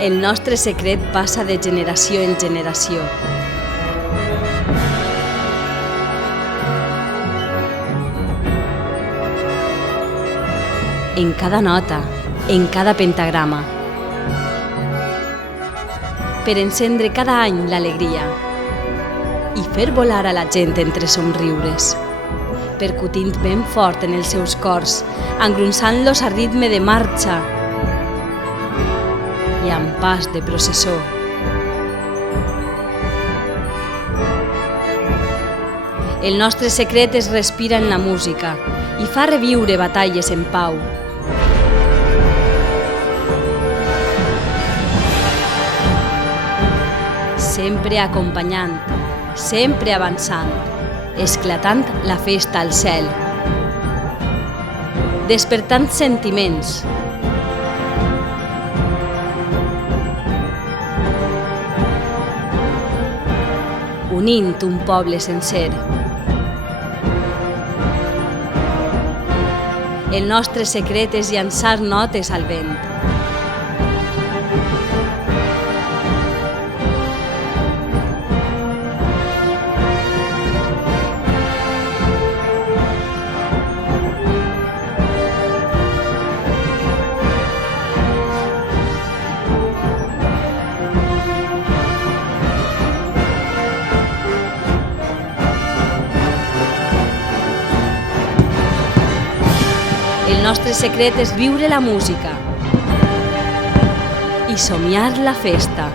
El nostre secret passa de generació en generació. En cada nota, en cada pentagrama. Per encendre cada any l'alegria i fer volar a la gent entre somriures, percutint ben fort en els seus cors, engronsant-los a ritme de marxa i amb pas de processó. El nostre secret es respira en la música i fa reviure batalles en pau. Sempre acompanyant, sempre avançant, esclatant la festa al cel, despertant sentiments, unint un poble sencer. El nostre secret és llançar notes al vent. El nostre secret és viure la música i somiar la festa.